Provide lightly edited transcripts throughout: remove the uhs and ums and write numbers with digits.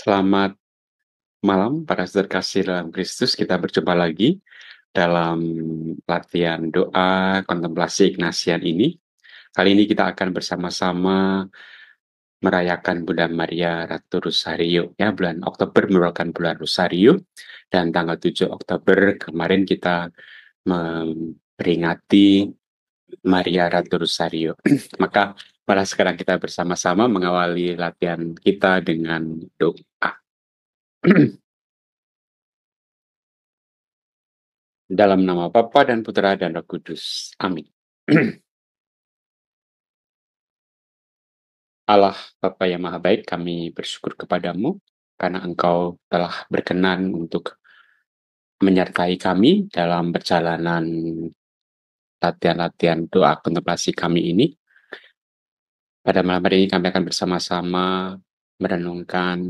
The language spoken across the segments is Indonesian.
Selamat malam para saudara kasih dalam Kristus. Kita berjumpa lagi dalam latihan doa kontemplasi Ignatian ini. Kali ini kita akan bersama-sama merayakan Bunda Maria Ratu Rosario. Ya, bulan Oktober merupakan bulan Rosario, dan tanggal 7 Oktober kemarin kita memperingati Maria Ratu Rosario. Maka malah sekarang kita bersama-sama mengawali latihan kita dengan doa. Dalam nama Bapa dan Putra dan Roh Kudus. Amin. Allah Bapa yang Maha Baik, kami bersyukur kepadamu karena Engkau telah berkenan untuk menyertai kami dalam perjalanan latihan-latihan doa kontemplasi kami ini. Pada malam hari ini kami akan bersama-sama merenungkan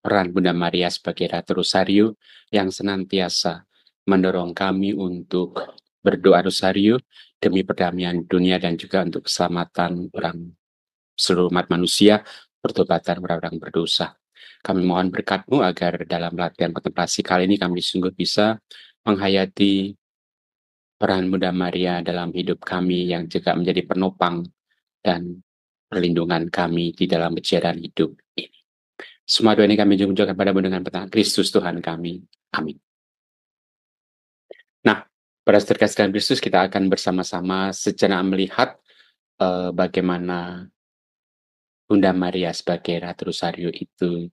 peran Bunda Maria sebagai Ratu Rosario yang senantiasa mendorong kami untuk berdoa Rosario demi perdamaian dunia dan juga untuk keselamatan seluruh umat manusia, pertobatan orang-orang berdosa. Kami mohon berkat-Mu agar dalam latihan kontemplasi kali ini kami sungguh bisa menghayati peran Bunda Maria dalam hidup kami yang juga menjadi penopang dan perlindungan kami di dalam perjalanan hidup ini. Semua doa ini kami junjungkan pada-Mu dengan pertolongan Kristus Tuhan kami. Amin. Nah, pada saudara kasih dalam Kristus, kita akan bersama-sama sejenak melihat bagaimana Bunda Maria sebagai Ratu Rosario itu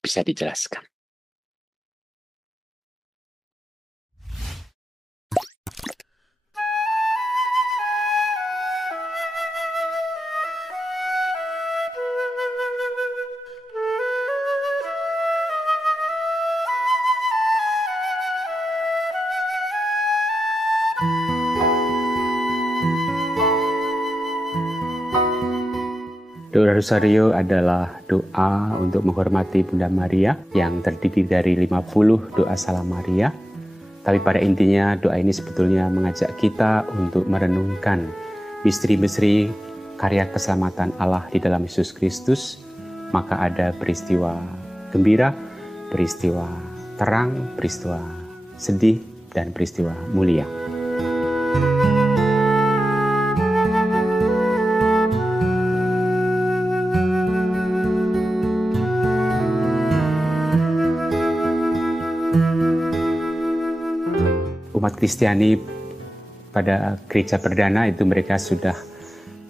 bisa dijelaskan. Doa Rosario adalah doa untuk menghormati Bunda Maria yang terdiri dari 50 doa Salam Maria. Tapi pada intinya doa ini sebetulnya mengajak kita untuk merenungkan misteri-misteri karya keselamatan Allah di dalam Yesus Kristus. Maka ada peristiwa gembira, peristiwa terang, peristiwa sedih, dan peristiwa mulia. Umat Kristiani pada gereja perdana itu mereka sudah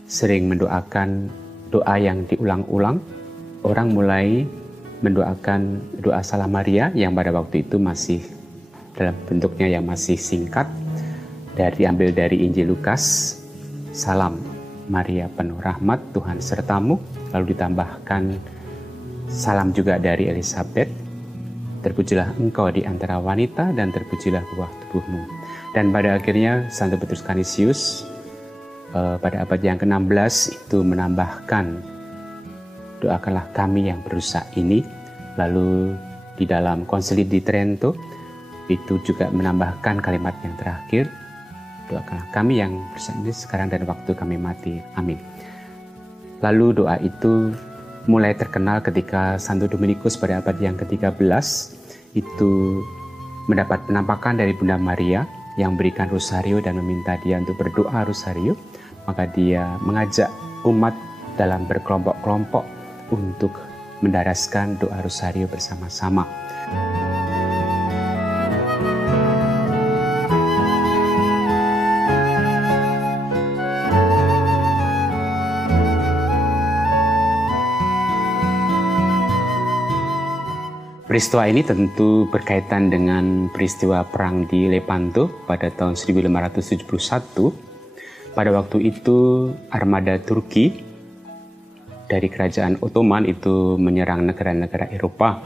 sering mendoakan doa yang diulang-ulang. Orang mulai mendoakan doa Salam Maria yang pada waktu itu masih dalam bentuknya yang masih singkat, diambil dari Injil Lukas. Salam Maria penuh rahmat, Tuhan sertamu. Lalu ditambahkan salam juga dari Elizabeth. Terpujilah engkau di antara wanita dan terpujilah buah tubuhmu. Dan pada akhirnya Santo Petrus Canisius pada abad yang ke-16 itu menambahkan doakanlah kami yang berdosa ini. Lalu di dalam Konsili di Trento itu juga menambahkan kalimat yang terakhir, doakanlah kami yang berdosa ini sekarang dan waktu kami mati. Amin. Lalu doa itu mulai terkenal ketika Santo Dominikus pada abad yang ke-13 itu mendapat penampakan dari Bunda Maria yang berikan rosario dan meminta dia untuk berdoa rosario. Maka dia mengajak umat dalam berkelompok-kelompok untuk mendaraskan doa rosario bersama-sama. Peristiwa ini tentu berkaitan dengan peristiwa perang di Lepanto pada tahun 1571. Pada waktu itu armada Turki dari kerajaan Ottoman itu menyerang negara-negara Eropa,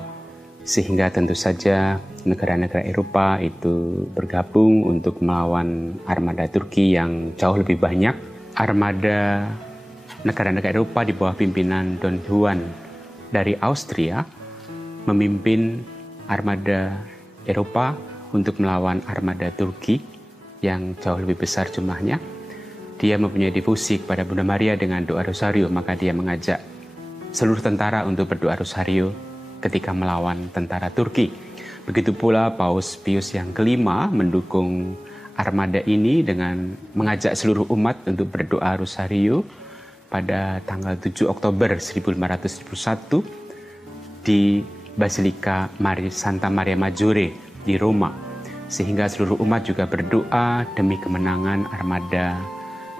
sehingga tentu saja negara-negara Eropa itu bergabung untuk melawan armada Turki yang jauh lebih banyak. Armada negara-negara Eropa di bawah pimpinan Don Juan dari Austria memimpin armada Eropa untuk melawan armada Turki yang jauh lebih besar jumlahnya. Dia mempunyai devosi kepada Bunda Maria dengan doa rosario, maka dia mengajak seluruh tentara untuk berdoa rosario ketika melawan tentara Turki. Begitu pula Paus Pius yang kelima mendukung armada ini dengan mengajak seluruh umat untuk berdoa rosario pada tanggal 7 Oktober 1571 di Basilika Santa Maria Maggiore di Roma, sehingga seluruh umat juga berdoa demi kemenangan armada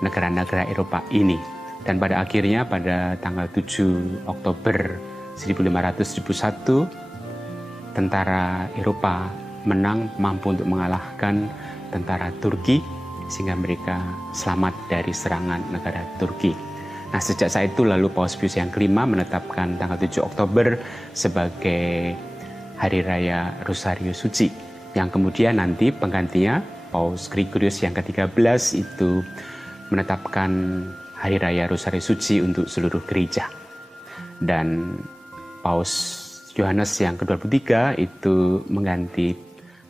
negara-negara Eropa ini. Dan pada akhirnya pada tanggal 7 Oktober 1571, tentara Eropa menang, mampu untuk mengalahkan tentara Turki, sehingga mereka selamat dari serangan negara Turki. Nah, sejak saat itu lalu Paus Pius yang kelima menetapkan tanggal 7 Oktober sebagai Hari Raya Rosario Suci, yang kemudian nanti penggantinya Paus Gregorius yang ke-13 itu menetapkan Hari Raya Rosario Suci untuk seluruh gereja. Dan Paus Yohanes yang ke-23 itu mengganti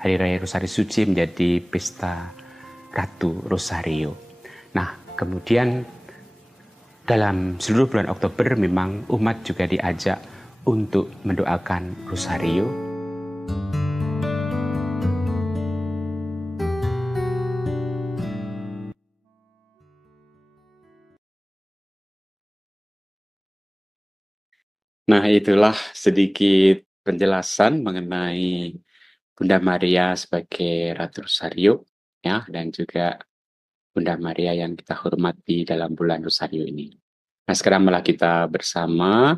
Hari Raya Rosario Suci menjadi Pesta Ratu Rosario. Nah, kemudian dalam seluruh bulan Oktober memang umat juga diajak untuk mendoakan Rosario. Nah, itulah sedikit penjelasan mengenai Bunda Maria sebagai Ratu Rosario, ya, dan juga Bunda Maria yang kita hormati dalam bulan Rosario ini. Nah, sekarang malah kita bersama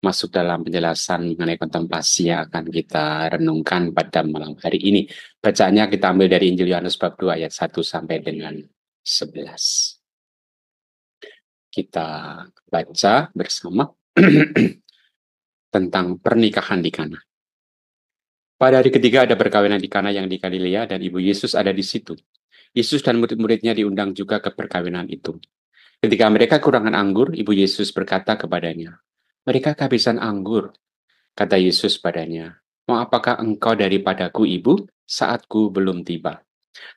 masuk dalam penjelasan mengenai kontemplasi yang akan kita renungkan pada malam hari ini. Bacaannya kita ambil dari Injil Yohanes bab 2 ayat 1 sampai dengan 11. Kita baca bersama tentang pernikahan di Kana. Pada hari ketiga ada perkawinan di Kana yang di Galilea dan ibu Yesus ada di situ. Yesus dan murid-muridnya diundang juga ke perkawinan itu. Ketika mereka kekurangan anggur, ibu Yesus berkata kepadanya, "Mereka kehabisan anggur." Kata Yesus padanya, "Mau apakah engkau daripadaku, ibu? Saatku belum tiba."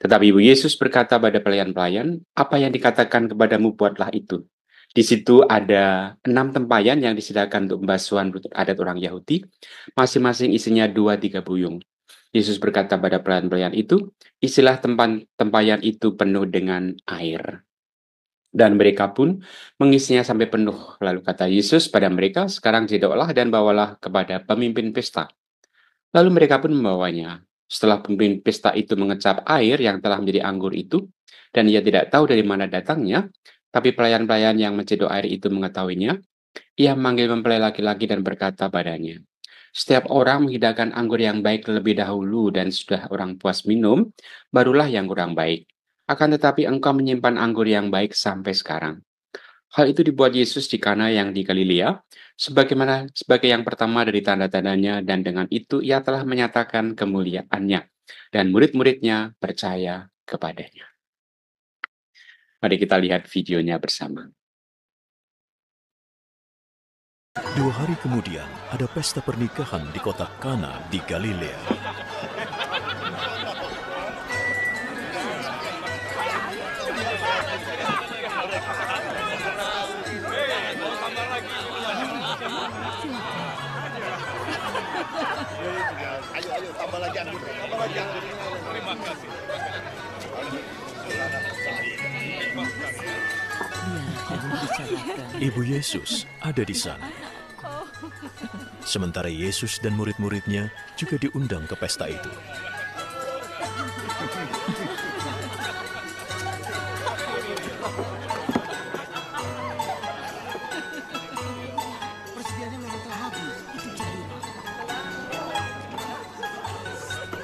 Tetapi ibu Yesus berkata pada pelayan-pelayan, "Apa yang dikatakan kepadamu buatlah itu." Di situ ada 6 tempayan yang disediakan untuk pembasuhan adat orang Yahudi, masing-masing isinya 2-3 buyung. Yesus berkata pada pelayan-pelayan itu, "Isilah tempayan itu penuh dengan air." Dan mereka pun mengisinya sampai penuh. Lalu kata Yesus pada mereka, "Sekarang jedoklah dan bawalah kepada pemimpin pesta." Lalu mereka pun membawanya. Setelah pemimpin pesta itu mengecap air yang telah menjadi anggur itu, dan ia tidak tahu dari mana datangnya, tapi pelayan-pelayan yang mencedok air itu mengetahuinya, ia memanggil mempelai laki-laki dan berkata padanya, "Setiap orang menghidangkan anggur yang baik terlebih dahulu dan sudah orang puas minum, barulah yang kurang baik. Akan tetapi engkau menyimpan anggur yang baik sampai sekarang." Hal itu dibuat Yesus di Kana yang di Galilea, sebagai yang pertama dari tanda-tandanya, dan dengan itu ia telah menyatakan kemuliaannya, dan murid-muridnya percaya kepadanya. Mari kita lihat videonya bersama. 2 hari kemudian, ada pesta pernikahan di kota Kana di Galilea. Ayo, tambah lagi anggur. Terima kasih. Ibu Yesus ada di sana. Sementara Yesus dan murid-muridnya juga diundang ke pesta itu.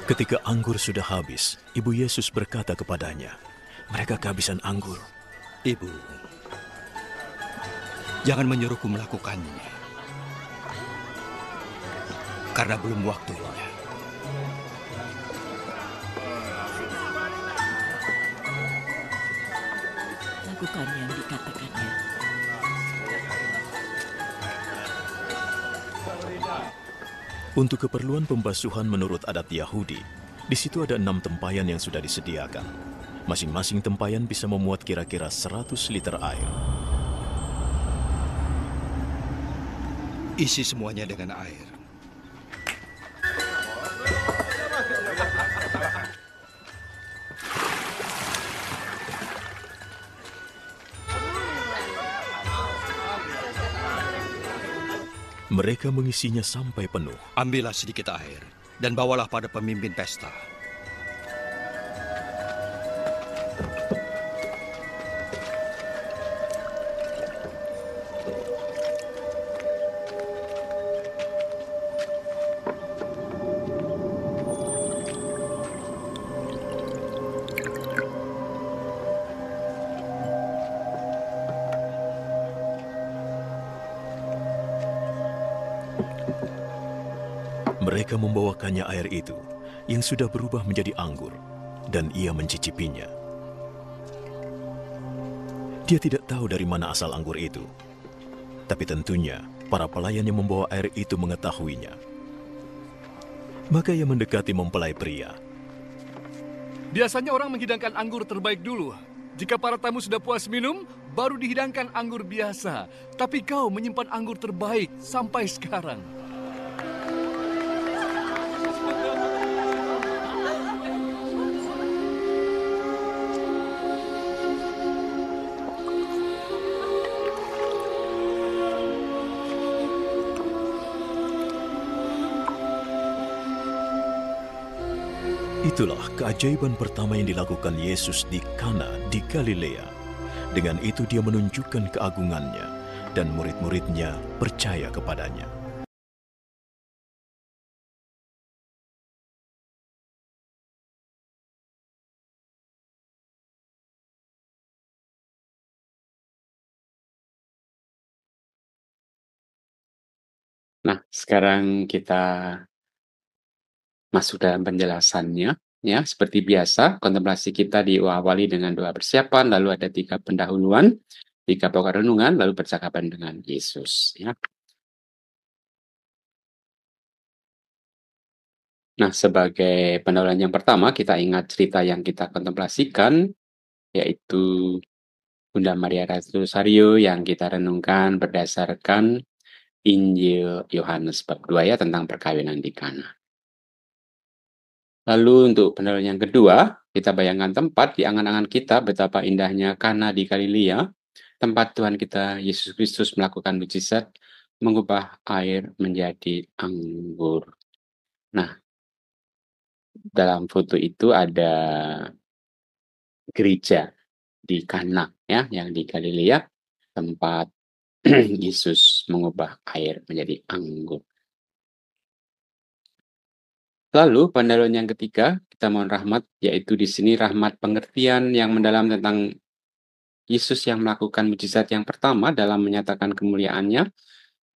Ketika anggur sudah habis, Ibu Yesus berkata kepadanya, "Mereka kehabisan anggur." "Ibu, jangan menyuruhku melakukannya, karena belum waktunya." Lakukan yang dikatakannya. Untuk keperluan pembasuhan menurut adat Yahudi, di situ ada 6 tempayan yang sudah disediakan. Masing-masing tempayan bisa memuat kira-kira 100 liter air. Isi semuanya dengan air. Mereka mengisinya sampai penuh. Ambillah sedikit air dan bawalah pada pemimpin pesta. Mereka membawakannya air itu, yang sudah berubah menjadi anggur, dan ia mencicipinya. Dia tidak tahu dari mana asal anggur itu, tapi tentunya para pelayan yang membawa air itu mengetahuinya. Maka ia mendekati mempelai pria. Biasanya orang menghidangkan anggur terbaik dulu. Jika para tamu sudah puas minum, baru dihidangkan anggur biasa. Tapi kau menyimpan anggur terbaik sampai sekarang. Itulah keajaiban pertama yang dilakukan Yesus di Kana di Galilea. Dengan itu dia menunjukkan keagungannya, dan murid-muridnya percaya kepadanya. Nah, sekarang kita masuk dalam penjelasannya. Ya, seperti biasa, kontemplasi kita diawali dengan doa persiapan, lalu ada 3 pendahuluan, 3 pokok renungan, lalu percakapan dengan Yesus. Ya. Nah, sebagai pendahuluan yang pertama, kita ingat cerita yang kita kontemplasikan, yaitu Bunda Maria Ratu Rosario yang kita renungkan berdasarkan Injil Yohanes bab 2 ya, tentang perkawinan di Kana. Lalu untuk pendahuluan yang kedua, kita bayangkan tempat di angan-angan kita betapa indahnya Kana di Galilea, tempat Tuhan kita Yesus Kristus melakukan mujizat, mengubah air menjadi anggur. Nah, dalam foto itu ada gereja di Kana ya, yang di Galilea, tempat Yesus mengubah air menjadi anggur. Lalu pendahuluan yang ketiga, kita mohon rahmat, yaitu di sini rahmat pengertian yang mendalam tentang Yesus yang melakukan mujizat yang pertama dalam menyatakan kemuliaannya,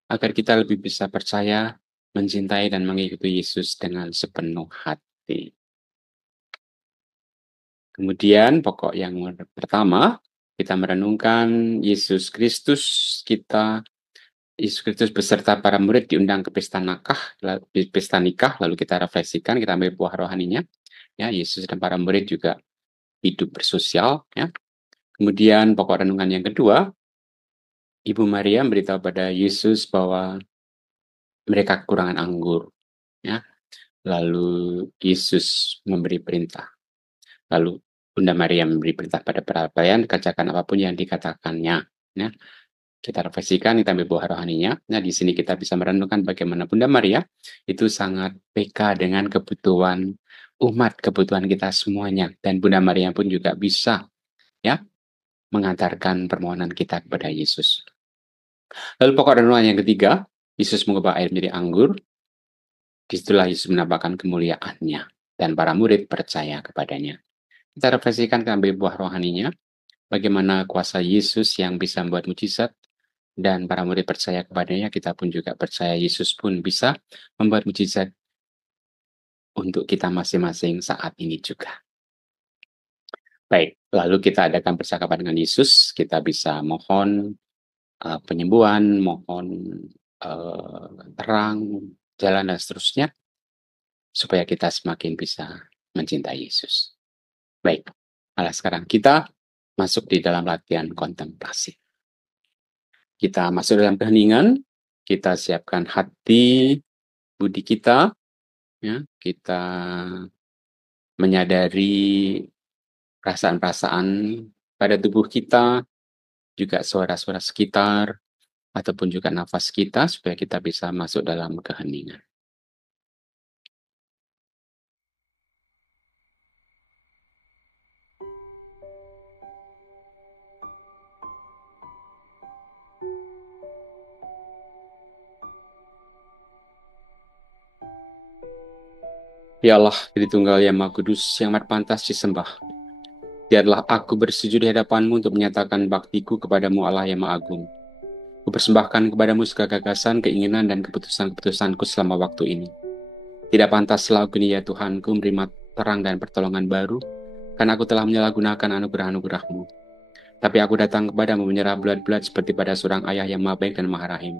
agar kita lebih bisa percaya, mencintai, dan mengikuti Yesus dengan sepenuh hati. Kemudian pokok yang pertama, kita merenungkan Yesus Kristus beserta para murid diundang ke pesta nikah, lalu kita refleksikan, kita ambil buah rohaninya. Ya, Yesus dan para murid juga hidup bersosial. Ya. Kemudian pokok renungan yang kedua, Ibu Maria memberitahu pada Yesus bahwa mereka kekurangan anggur. Ya. Lalu Yesus memberi perintah. Lalu Bunda Maria memberi perintah pada para pelayan, kerjakan apapun yang dikatakannya. Ya. Kita refleksikan, kita ambil buah rohaninya. Nah, di sini kita bisa merenungkan bagaimana Bunda Maria itu sangat peka dengan kebutuhan umat, kebutuhan kita semuanya. Dan Bunda Maria pun juga bisa ya mengantarkan permohonan kita kepada Yesus. Lalu pokok renungan yang ketiga, Yesus mengubah air menjadi anggur. Disitulah Yesus menampakkan kemuliaannya dan para murid percaya kepadanya. Kita refleksikan, kita ambil buah rohaninya. Bagaimana kuasa Yesus yang bisa membuat mujizat, dan para murid percaya kepadanya, kita pun juga percaya Yesus pun bisa membuat mujizat untuk kita masing-masing saat ini juga. Baik, lalu kita adakan percakapan dengan Yesus, kita bisa mohon penyembuhan, mohon terang, jalan, dan seterusnya, supaya kita semakin bisa mencintai Yesus. Baik, malah sekarang kita masuk di dalam latihan kontemplasi. Kita masuk dalam keheningan, kita siapkan hati, budi kita, ya, kita menyadari perasaan-perasaan pada tubuh kita, juga suara-suara sekitar, ataupun juga nafas kita supaya kita bisa masuk dalam keheningan. Ya Allah, Tritunggal yang Maha Kudus, yang amat pantas disembah. Biarlah aku bersujud di hadapan-Mu untuk menyatakan baktiku kepadamu Allah yang Maha Agung. Kupersembahkan kepadamu segala gagasan, keinginan, dan keputusan-keputusanku selama waktu ini. Tidak pantaslah aku ini ya Tuhanku menerima terang dan pertolongan baru, karena aku telah menyalahgunakan anugerah-anugerah-Mu. Tapi aku datang kepadamu menyerah bulat-bulat seperti pada seorang ayah yang maha baik dan maha rahim.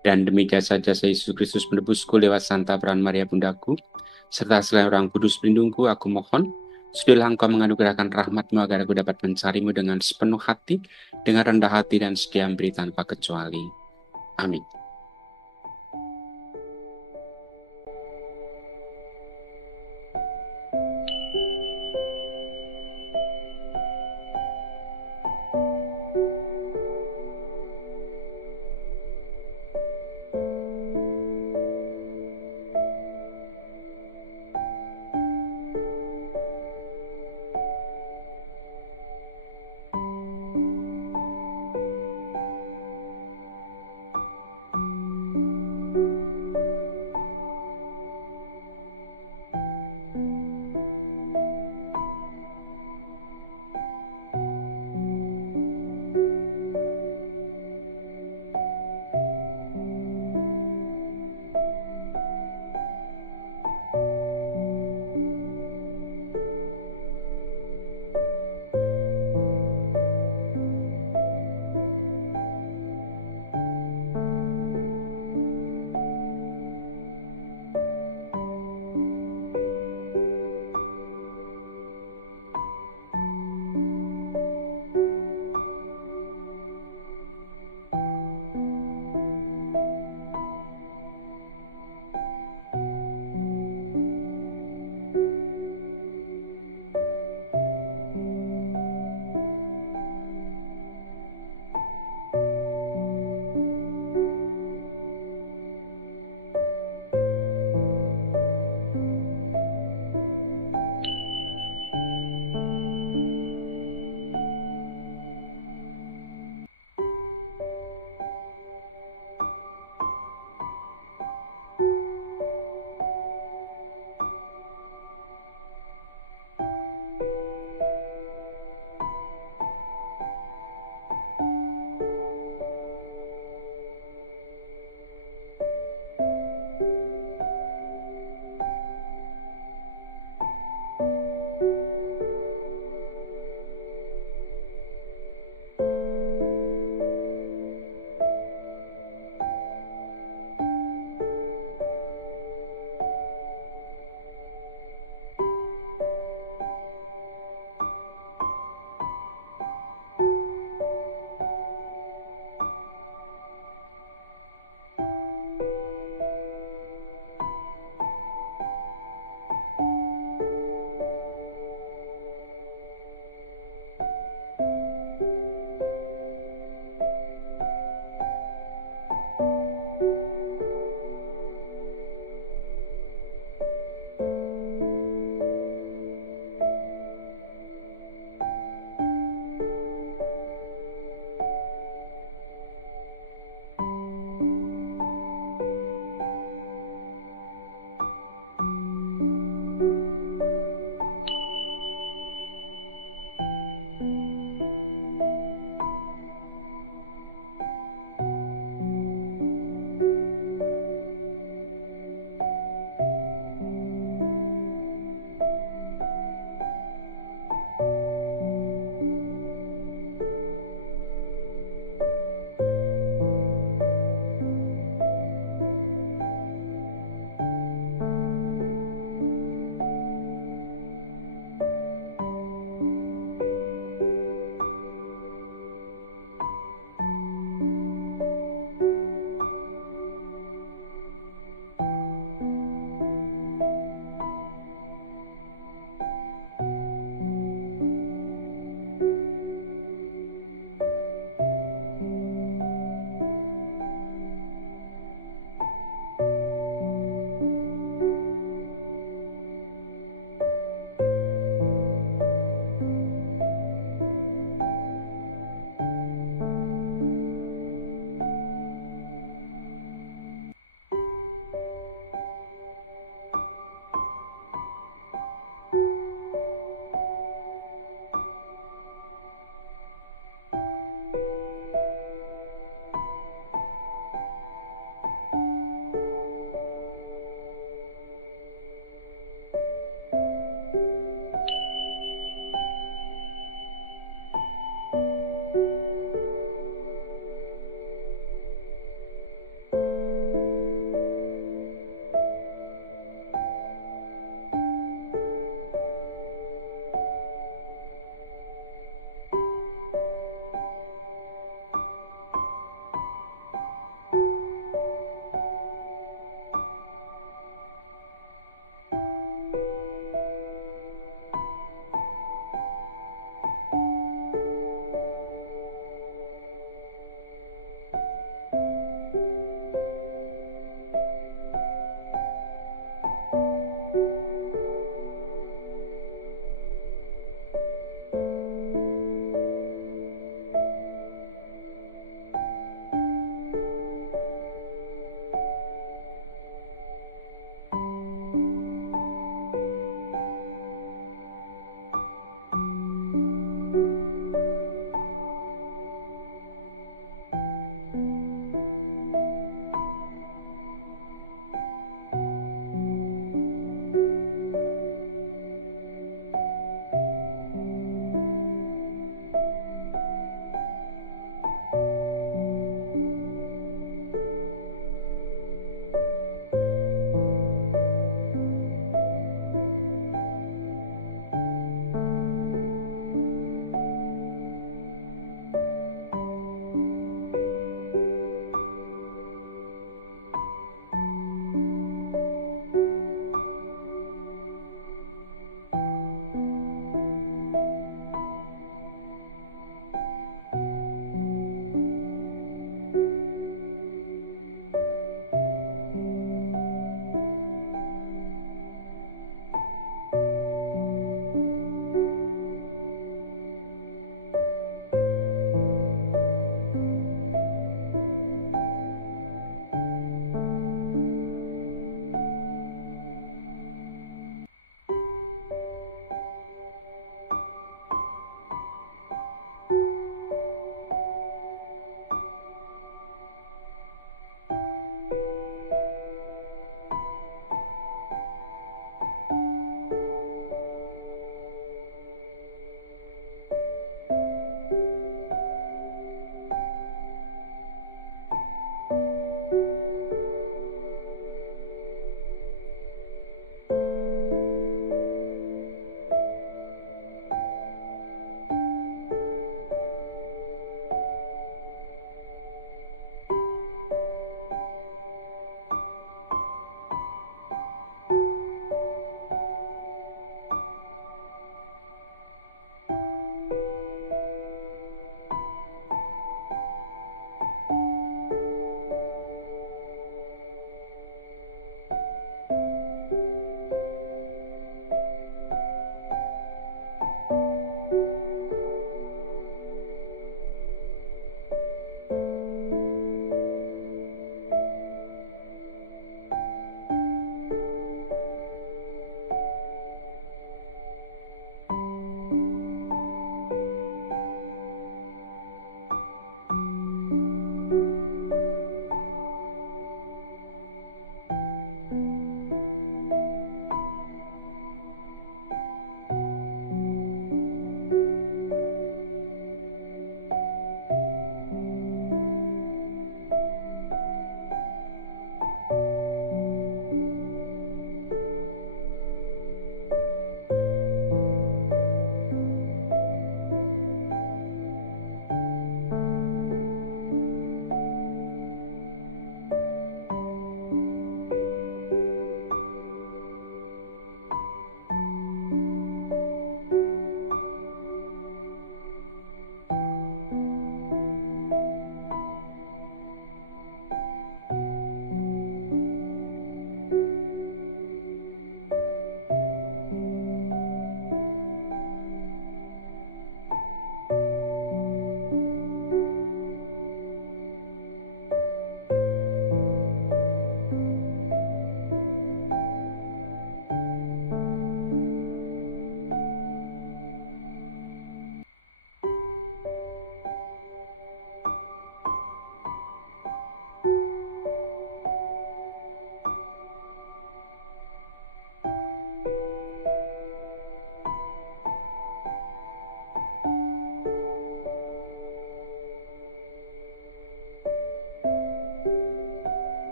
Dan demi jasa-jasa Yesus Kristus menebusku lewat Santa Peran Maria Bundaku, serta selain orang kudus pelindungku, aku mohon, sudilah Engkau menganugerahkan rahmat-Mu agar aku dapat mencari-Mu dengan sepenuh hati, dengan rendah hati dan setia memberi tanpa kecuali. Amin.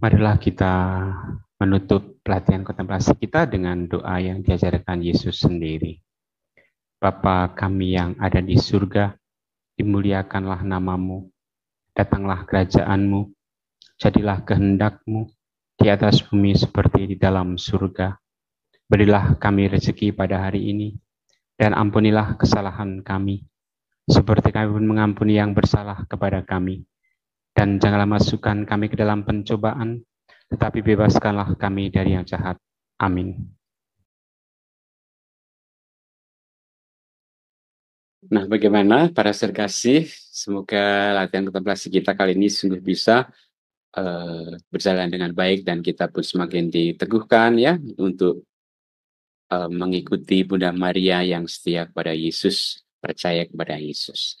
Marilah kita menutup pelatihan kontemplasi kita dengan doa yang diajarkan Yesus sendiri. Bapa kami yang ada di surga, dimuliakanlah namamu, datanglah kerajaanmu, jadilah kehendak-mu di atas bumi seperti di dalam surga. Berilah kami rezeki pada hari ini, dan ampunilah kesalahan kami, seperti kami pun mengampuni yang bersalah kepada kami. Dan janganlah masukkan kami ke dalam pencobaan, tetapi bebaskanlah kami dari yang jahat. Amin. Nah, bagaimana para serkasih? Semoga latihan kontemplasi kita kali ini sungguh bisa berjalan dengan baik dan kita pun semakin diteguhkan ya untuk mengikuti Bunda Maria yang setia kepada Yesus, percaya kepada Yesus.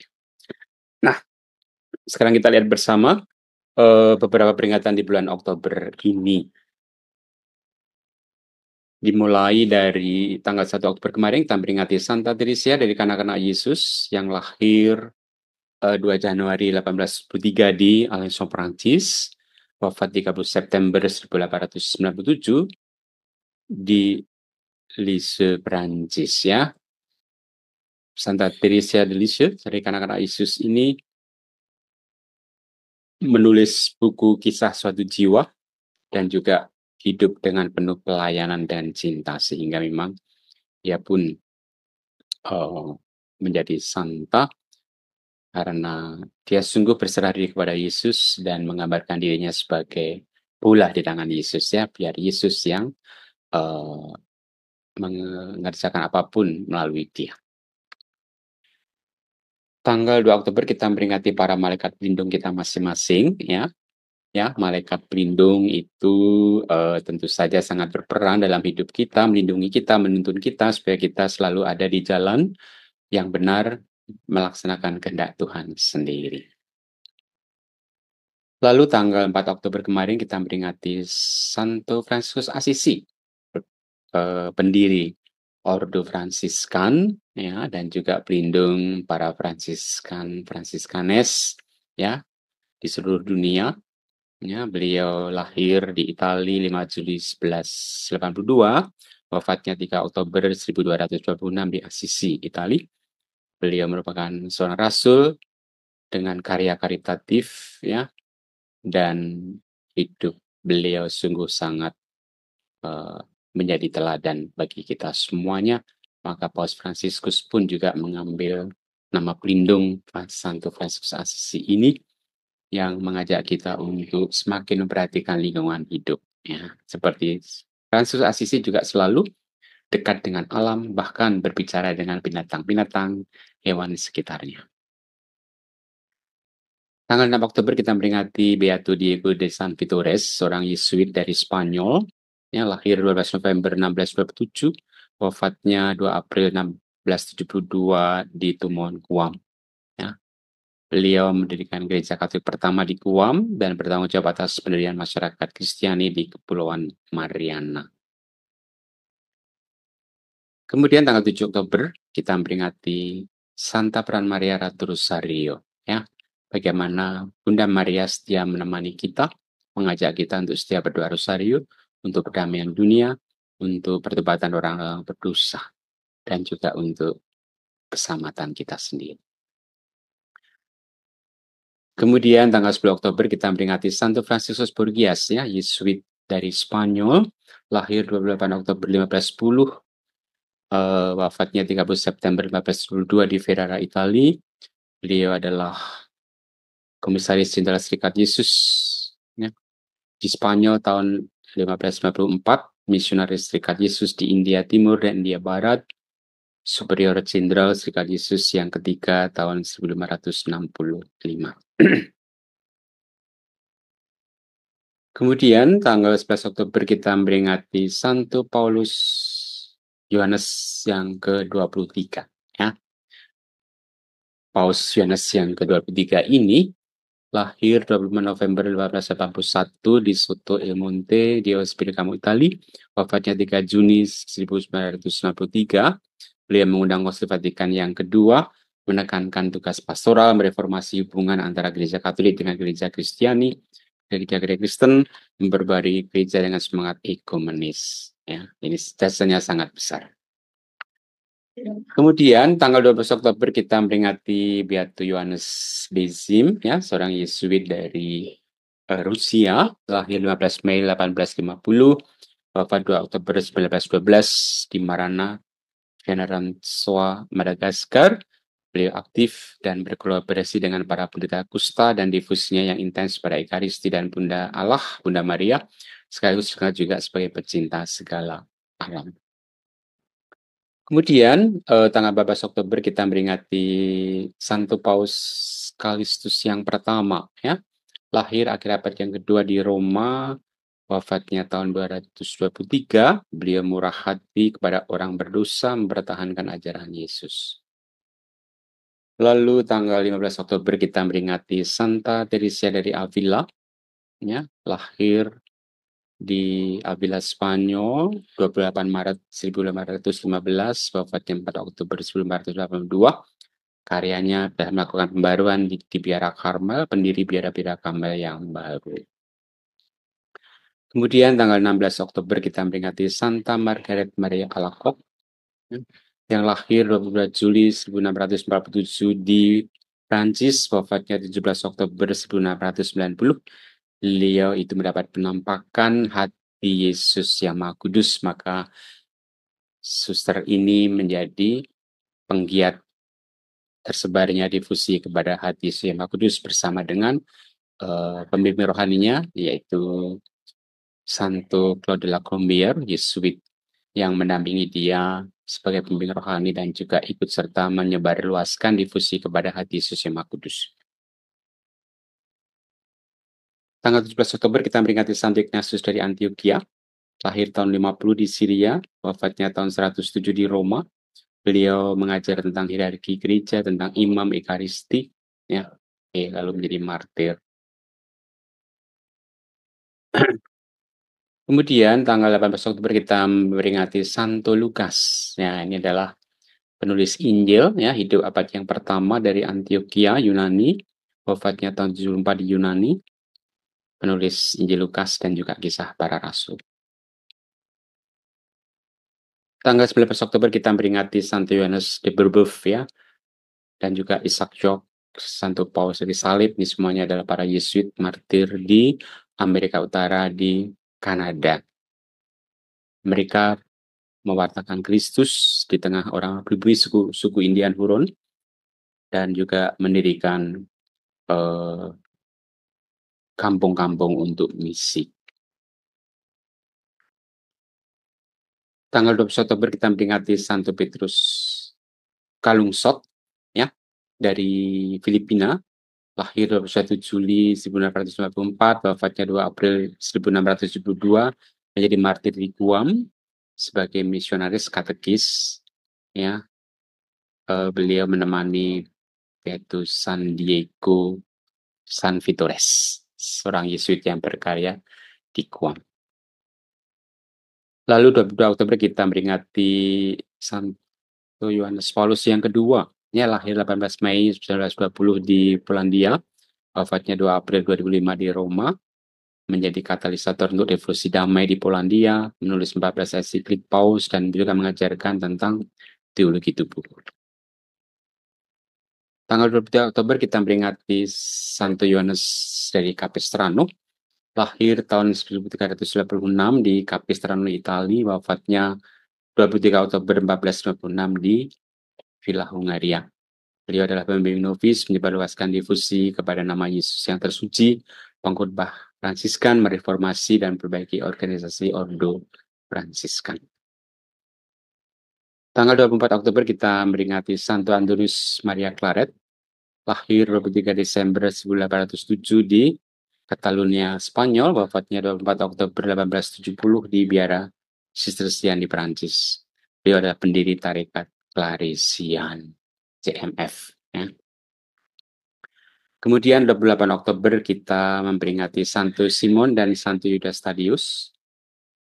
Nah, sekarang kita lihat bersama beberapa peringatan di bulan Oktober ini. Dimulai dari tanggal 1 Oktober kemarin, kita memperingati Santa Teresia dari kanak-kanak Yesus yang lahir 2 Januari 1873 di Alençon, Prancis, wafat 30 September 1897 di Lisieux, Prancis ya. Santa Teresia de Lisieux dari kanak-kanak Yesus ini menulis buku kisah suatu jiwa dan juga hidup dengan penuh pelayanan dan cinta, sehingga memang ia pun menjadi santa karena dia sungguh berserah diri kepada Yesus dan menggambarkan dirinya sebagai bola di tangan Yesus ya, biar Yesus yang mengerjakan apapun melalui dia. Tanggal 2 Oktober kita memperingati para malaikat pelindung kita masing-masing ya. Ya, malaikat pelindung itu tentu saja sangat berperan dalam hidup kita, melindungi kita, menuntun kita supaya kita selalu ada di jalan yang benar melaksanakan kehendak Tuhan sendiri. Lalu tanggal 4 Oktober kemarin kita memperingati Santo Fransiskus Assisi, pendiri Ordo Fransiskan ya, dan juga pelindung para Fransiskanes ya di seluruh dunia. Ya, beliau lahir di Italia 5 Juli 1182, wafatnya 3 Oktober 1226 di Assisi, Italia. Beliau merupakan seorang rasul dengan karya karitatif ya, dan hidup beliau sungguh sangat menjadi teladan bagi kita semuanya. Maka Paus Fransiskus pun juga mengambil nama pelindung Santo Fransiskus Assisi ini yang mengajak kita untuk semakin memperhatikan lingkungan hidup. Ya, seperti Fransiskus Assisi juga selalu dekat dengan alam, bahkan berbicara dengan binatang-binatang, hewan di sekitarnya. Tanggal 6 Oktober kita memperingati Beato Diego de San Vitores, seorang Yesuit dari Spanyol, yang lahir 12 November 1627, wafatnya 2 April 1672 di Tumon, Guam. Ya. Beliau mendirikan gereja Katolik pertama di Guam dan bertanggung jawab atas pendirian masyarakat Kristiani di Kepulauan Mariana. Kemudian tanggal 7 Oktober kita memperingati Santa Peran Maria Ratu Rosario. Ya, bagaimana Bunda Maria setia menemani kita, mengajak kita untuk setia berdoa Rosario, untuk perdamaian dunia, untuk pertobatan orang-orang berdosa, dan juga untuk keselamatan kita sendiri. Kemudian tanggal 10 Oktober kita memperingati Santo Franciscus Borgias ya, Yesuit dari Spanyol, lahir 28 Oktober 1510, wafatnya 30 September 1522 di Ferrara, Italia. Beliau adalah Komisaris Jenderal Serikat Yesus ya, di Spanyol tahun 1594, Misionaris Serikat Yesus di India Timur dan India Barat, Superior Jenderal Serikat Yesus yang ketiga tahun 1565. Kemudian tanggal 11 Oktober kita memperingati Santo Paulus Yohanes yang ke-23 ya. Paus Yohanes yang ke-23 ini lahir 25 November 1881 di Soto Il Monte di Ospedecamo, Italia. Wafatnya 3 Juni 1993. Beliau mengundang Konsil Vatikan yang kedua menekankan tugas pastoral, mereformasi hubungan antara gereja Katolik dengan gereja Kristiani, dari gereja Kristen memperbarui gereja dengan semangat ekumenis. Ya, ini dasarnya sangat besar. Kemudian tanggal 12 Oktober kita memperingati Beato Yohanes Bezim, ya, seorang Yesuit dari Rusia, lahir 15 Mei 1850, wafat 2 Oktober 1912 di Marana, Veneransoa, Madagaskar. Beliau aktif dan berkolaborasi dengan para pendeta kusta dan difusinya yang intens pada Ekaristi dan Bunda Allah, Bunda Maria, sekaligus juga sebagai pecinta segala alam. Kemudian tanggal 14 Oktober kita memperingati Santo Paus Kalistus yang pertama, ya, lahir akhir abad yang kedua di Roma, wafatnya tahun 223. Beliau murah hati kepada orang berdosa, mempertahankan ajaran Yesus. Lalu tanggal 15 Oktober kita memperingati Santa Teresia dari Avila, ya, lahir di Avila, Spanyol, 28 Maret 1815, wafatnya 4 Oktober 1982. Karyanya telah melakukan pembaruan di Biara Karmel, pendiri Biara Karmel yang baru. Kemudian tanggal 16 Oktober kita memperingati Santa Margaret Maria Alacoque, yang lahir 22 Juli 1647 di Prancis, wafatnya 17 Oktober 1690. Beliau itu mendapat penampakan hati Yesus yang Maha Kudus, maka suster ini menjadi penggiat tersebarnya difusi kepada hati Yesus yang Maha Kudus bersama dengan pembimbing rohaninya, yaitu Santo Claude de la Colombière, Yesuit, yang mendampingi dia sebagai pembimbing rohani dan juga ikut serta menyebarluaskan difusi kepada hati Yesus yang Maha Kudus. Tanggal 17 Oktober kita memperingati Santo Ignatius dari Antioquia, lahir tahun 50 di Syria, wafatnya tahun 107 di Roma. Beliau mengajar tentang hierarki gereja, tentang imam, ekaristi, ya, lalu menjadi martir. Kemudian tanggal 18 Oktober kita memperingati Santo Lukas. Ya, ini adalah penulis Injil, ya, hidup abad yang pertama dari Antioquia, Yunani, wafatnya tahun 74 di Yunani. Penulis Injil Lukas dan juga kisah para rasul. Tanggal 19 Oktober kita memperingati Santo Yohanes de Brebeuf, ya, dan juga Isaac Jogues, Santo Paulus dari Salib. Ini semuanya adalah para Yesuit martir di Amerika Utara, di Kanada. Mereka mewartakan Kristus di tengah orang pribumi suku Indian Huron dan juga mendirikan kampung-kampung untuk misi. Tanggal 20 Oktober kita memperingati Santo Petrus Kalungsot, ya, dari Filipina, lahir 21 Juli 1994, wafatnya 2 April 1672, menjadi martir di Guam sebagai misionaris katekis, ya. Beliau menemani yaitu San Diego San Vitores, seorang Yesuit yang berkarya di Guam. Lalu 22 Oktober kita memperingati Santo Yohanes Paulus yang kedua, ya, lahir 18 Mei 1920 di Polandia, wafatnya 2 April 2005 di Roma, menjadi katalisator untuk revolusi damai di Polandia, menulis 14 ensiklik Paus dan juga mengajarkan tentang teologi tubuh. Tanggal 23 Oktober kita memperingati Santo Yohanes dari Capistrano, lahir tahun 1396 di Capistrano, Italia, wafatnya 23 Oktober 1496 di Villa Hungaria. Beliau adalah pembimbing novis, menyebarluaskan difusi kepada nama Yesus yang tersuci, pengkhotbah Fransiskan, mereformasi dan perbaiki organisasi Ordo Fransiskan. Tanggal 24 Oktober kita memperingati Santo Antonius Maria Claret, lahir 23 Desember 1807 di Catalunya, Spanyol, wafatnya 24 Oktober 1870 di Biara Cistercian di Prancis. Beliau adalah pendiri tarekat Claresian, CMF. Ya. Kemudian 28 Oktober kita memperingati Santo Simon dan Santo Yudas Tadius,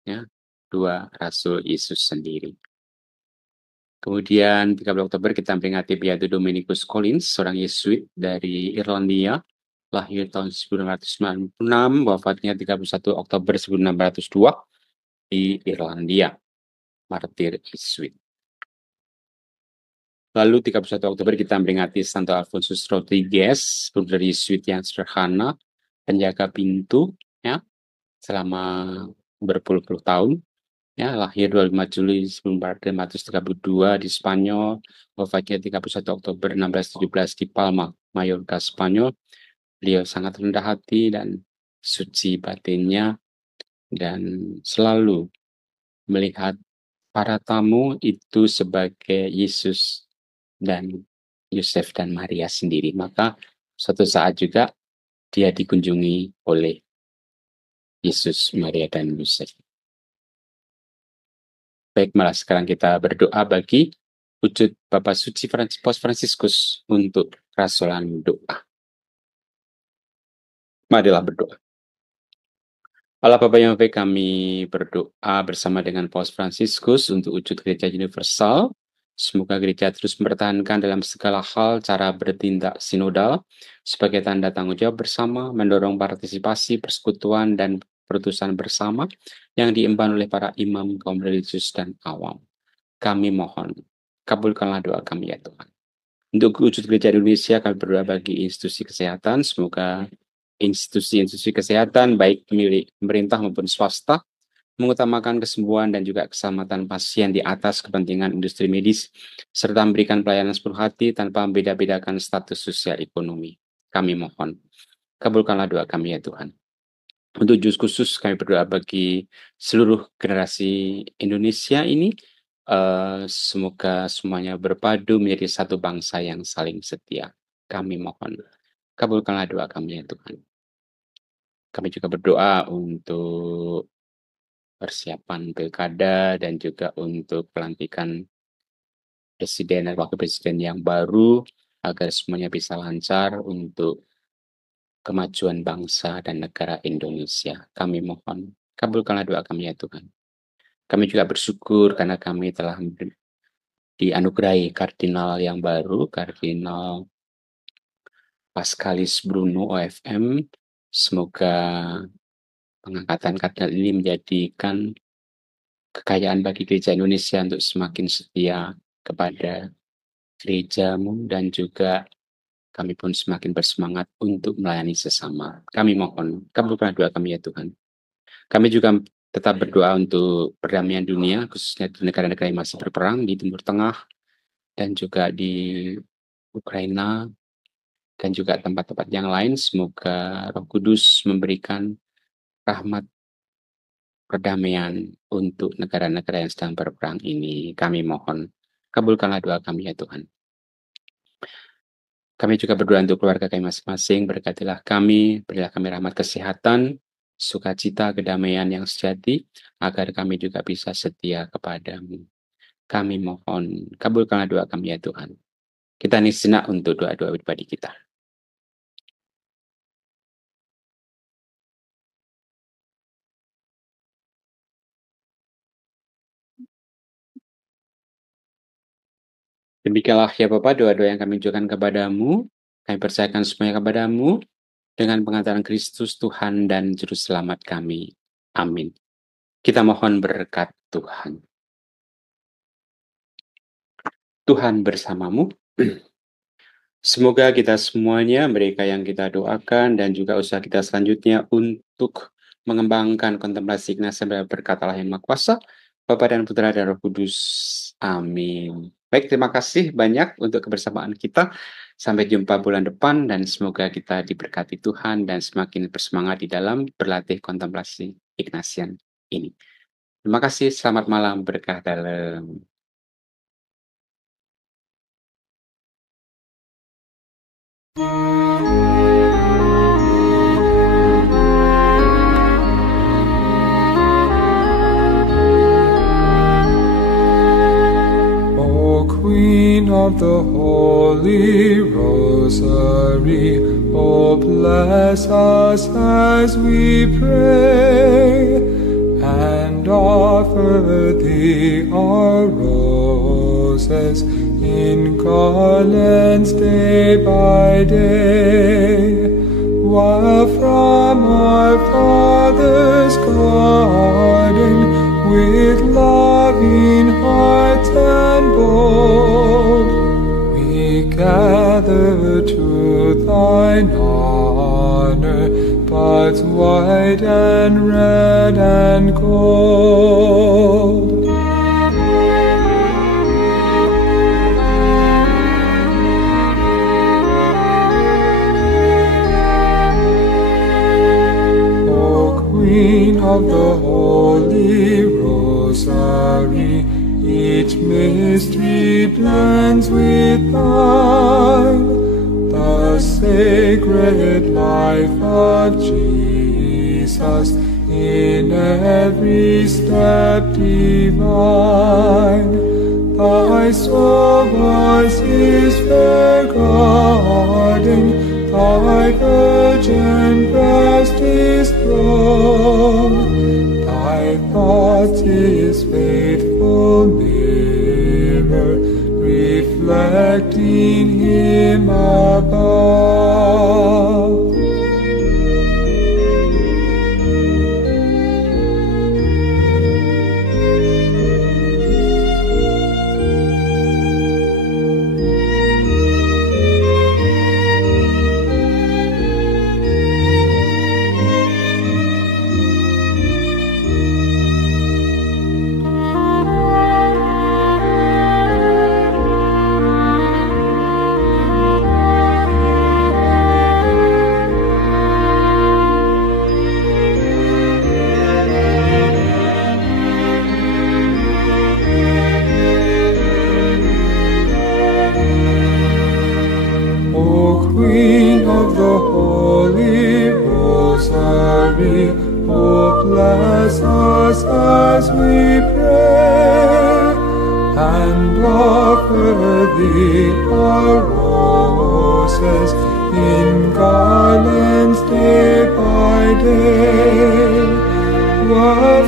ya, dua rasul Yesus sendiri. Kemudian 30 Oktober kita memperingati Beato Dominicus Collins, seorang Yesuit dari Irlandia, lahir tahun 1996, wafatnya 31 Oktober 1602 di Irlandia, martir Jesuit. Lalu 31 Oktober kita memperingati Santo Alfonsus Rodriguez, brother Jesuit yang sederhana, penjaga pintu, ya, selama berpuluh-puluh tahun. Ya, lahir 25 Juli 1432 di Spanyol, wafatnya 31 Oktober 1617 di Palma, Mallorca, Spanyol. Beliau sangat rendah hati dan suci batinnya dan selalu melihat para tamu itu sebagai Yesus dan Yosef dan Maria sendiri. Maka suatu saat juga dia dikunjungi oleh Yesus, Maria, dan Yosef. Baik, malah sekarang kita berdoa bagi wujud Bapak Suci Paus Fransiskus untuk rasulan doa. Marilah berdoa. Allah Bapa yang baik, kami berdoa bersama dengan Paus Fransiskus untuk wujud gereja universal. Semoga gereja terus mempertahankan dalam segala hal cara bertindak sinodal sebagai tanda tanggung jawab bersama, mendorong partisipasi, persekutuan, dan perutusan bersama yang diemban oleh para imam, kaum religius, dan awam. Kami mohon, kabulkanlah doa kami ya Tuhan. Untuk wujud gereja Indonesia, kami berdoa bagi institusi kesehatan. Semoga institusi-institusi kesehatan, baik milik pemerintah maupun swasta, mengutamakan kesembuhan dan juga keselamatan pasien di atas kepentingan industri medis, serta memberikan pelayanan sepenuh hati tanpa membeda-bedakan status sosial ekonomi. Kami mohon, kabulkanlah doa kami ya Tuhan. Untuk jus khusus kami berdoa bagi seluruh generasi Indonesia ini, semoga semuanya berpadu menjadi satu bangsa yang saling setia. Kami mohon, kabulkanlah doa kami ya Tuhan. Kami juga berdoa untuk persiapan pilkada dan juga untuk pelantikan presiden dan wakil presiden yang baru agar semuanya bisa lancar untuk kemajuan bangsa dan negara Indonesia. Kami mohon, kabulkanlah doa kami ya Tuhan. Kami juga bersyukur karena kami telah dianugerahi kardinal yang baru, Kardinal Pascalis Bruno OFM. Semoga pengangkatan kardinal ini menjadikan kekayaan bagi gereja Indonesia untuk semakin setia kepada gerejamu dan juga kami pun semakin bersemangat untuk melayani sesama. Kami mohon, kabulkanlah doa kami ya Tuhan. Kami juga tetap berdoa untuk perdamaian dunia, khususnya di negara-negara yang masih berperang di Timur Tengah dan juga di Ukraina dan juga tempat-tempat yang lain. Semoga Roh Kudus memberikan rahmat perdamaian untuk negara-negara yang sedang berperang ini. Kami mohon, kabulkanlah doa kami ya Tuhan. Kami juga berdoa untuk keluarga kami masing-masing. Berkatilah kami, berilah kami rahmat kesehatan, sukacita, kedamaian yang sejati, agar kami juga bisa setia kepadamu. Kami mohon, kabulkanlah doa kami ya Tuhan. Kita sejenak untuk doa-doa pribadi kita. Demikianlah ya Bapa, doa-doa yang kami ucapkan kepadamu. Kami percayakan semuanya kepadamu dengan pengantaran Kristus Tuhan dan Juru Selamat kami. Amin. Kita mohon berkat Tuhan. Tuhan bersamamu. Semoga kita semuanya, mereka yang kita doakan dan juga usaha kita selanjutnya untuk mengembangkan kontemplasi Ignatian berkat Allah yang Maha Kuasa, Bapa dan Putra dan Roh Kudus. Amin. Baik, terima kasih banyak untuk kebersamaan kita. Sampai jumpa bulan depan dan semoga kita diberkati Tuhan dan semakin bersemangat di dalam berlatih kontemplasi Ignatian ini. Terima kasih, selamat malam, berkah dalam. Queen of the Holy Rosary, oh bless us as we pray, and offer thee our roses in garlands day by day. while from our Father's garden, with loving hearts and bold, we gather to thine honor, buds white and red and gold. Of the Holy Rosary, each mystery blends with thine, the sacred life of Jesus in every step divine. Thy soul was his fair garden, thy virgin breast his throne, thy thoughts his faithful mirror, reflecting him above. Bless us as we pray, and offer thee our roses in garlands day by day, while